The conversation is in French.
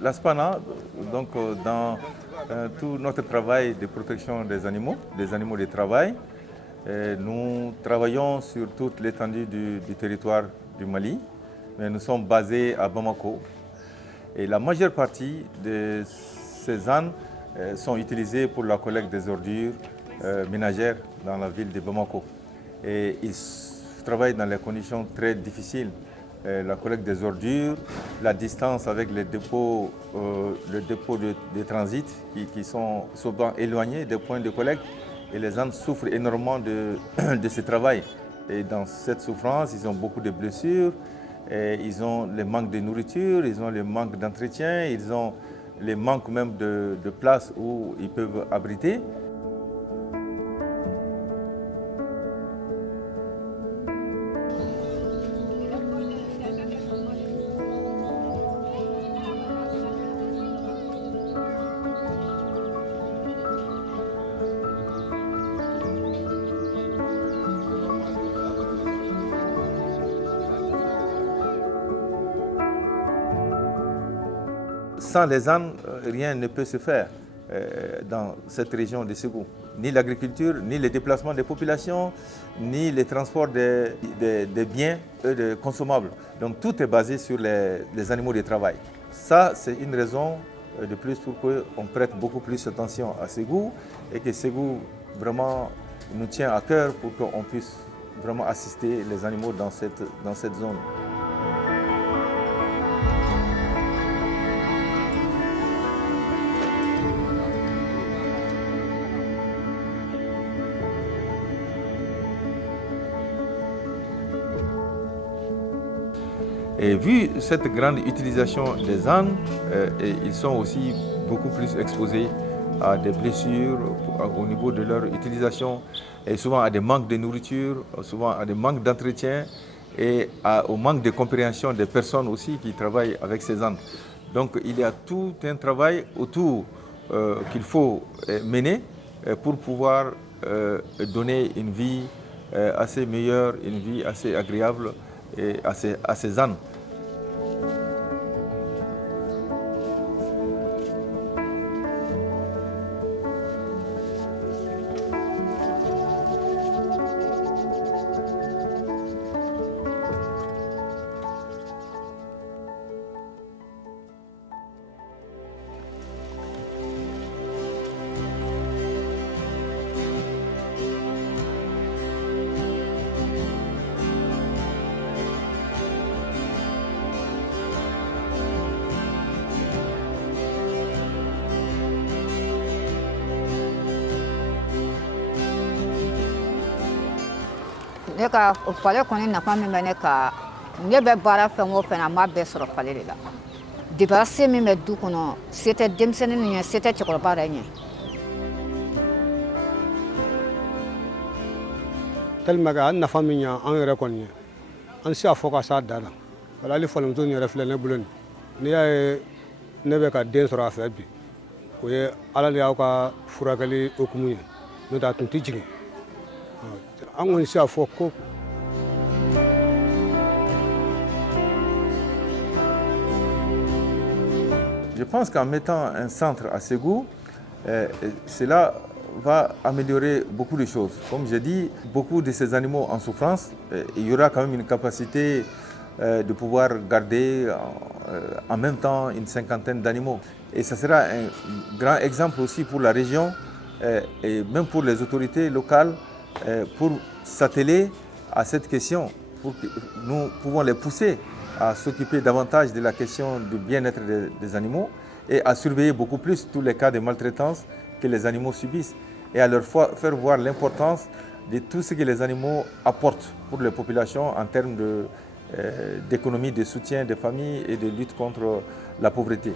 L'ASPANA, donc dans tout notre travail de protection des animaux de travail, nous travaillons sur toute l'étendue du territoire du Mali, mais nous sommes basés à Bamako. Et la majeure partie de ces ânes sont utilisés pour la collecte des ordures ménagères dans la ville de Bamako. Et ils travaillent dans des conditions très difficiles. La collecte des ordures, la distance avec les dépôts, de transit qui sont souvent éloignés des points de collecte. Et les ânes souffrent énormément de ce travail. Et dans cette souffrance, ils ont beaucoup de blessures, et ils ont le manque de nourriture, ils ont le manque d'entretien, ils ont le manque même de place où ils peuvent abriter. Sans les ânes, rien ne peut se faire dans cette région de Ségou. Ni l'agriculture, ni le déplacement des populations, ni le transport des biens et des consommables. Donc tout est basé sur les animaux de travail. Ça, c'est une raison de plus pour qu'on prête beaucoup plus attention à Ségou et que Ségou vraiment nous tient à cœur pour qu'on puisse vraiment assister les animaux dans cette zone. Et vu cette grande utilisation des ânes, ils sont aussi beaucoup plus exposés à des blessures au niveau de leur utilisation, et souvent à des manques de nourriture, souvent à des manques d'entretien et au manque de compréhension des personnes aussi qui travaillent avec ces ânes. Donc il y a tout un travail autour qu'il faut mener pour pouvoir donner une vie assez meilleure, une vie assez agréable et à ces ânes. Ne ka fale kɔni nafa min bɛ ne ka ne bɛ baara fɛn o fɛn na a ma bɛɛ sɔrɔ fale de la. Depuis se min bɛ du kɔnɔ se tɛ denmisɛnnin ɲɛ se tɛ cɛkɔrɔba yɛrɛ ɲɛ. Tellement que a nafa min ɲɛ an yɛrɛ kɔni ye an se a fɔ ka s'a dan na. Wala hali falemuso in yɛrɛ filɛ ne bolo nin n'i y'a ye ne bɛ ka den sɔrɔ a fɛ bi o ye Ala de y'aw ka furakɛli hukumu ye n'o tɛ a tun tɛ jigin. Je pense qu'en mettant un centre à Ségou, cela va améliorer beaucoup de choses. Comme j'ai dit, beaucoup de ces animaux en souffrance, il y aura quand même une capacité de pouvoir garder en même temps une cinquantaine d'animaux. Et ça sera un grand exemple aussi pour la région et même pour les autorités locales pour s'atteler à cette question, pour que nous pouvons les pousser à s'occuper davantage de la question du bien-être des animaux et à surveiller beaucoup plus tous les cas de maltraitance que les animaux subissent et à leur faire voir l'importance de tout ce que les animaux apportent pour les populations en termes d'économie, de soutien des familles et de lutte contre la pauvreté.